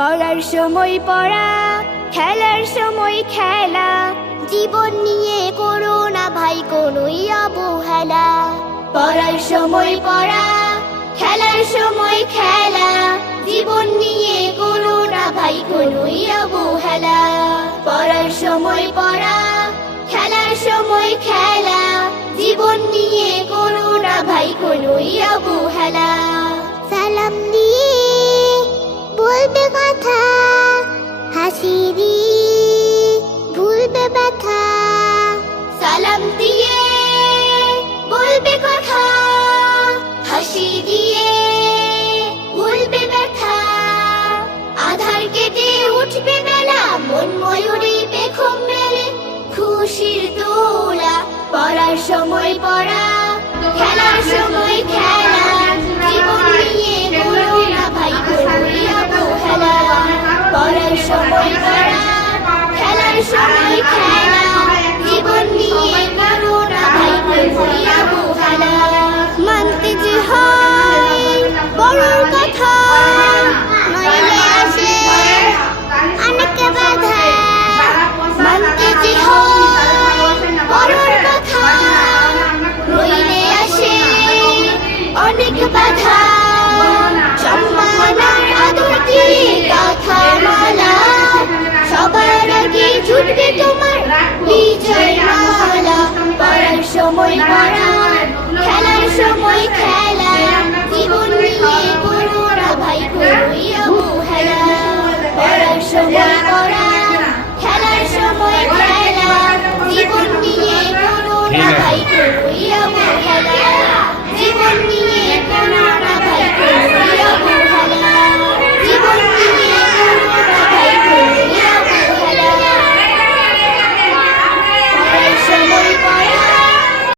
পড়ার সময় পড়া, খেলার সময় খেলা, জীবন নিয়ে করো না ভাই কোনোই অবহেলা। পড়ার সময় পড়া, খেলার সময় খেলা, জীবন নিয়ে করো না ভাই কোনোই অবহেলা। পড়ার সময় পড়া, খেলার সময় খেলা, জীবন নিয়ে করো না ভাই কোনোই অবহেলা। সালাম দিয়ে বলবে সময় পড়া খেলার সময় খেলা।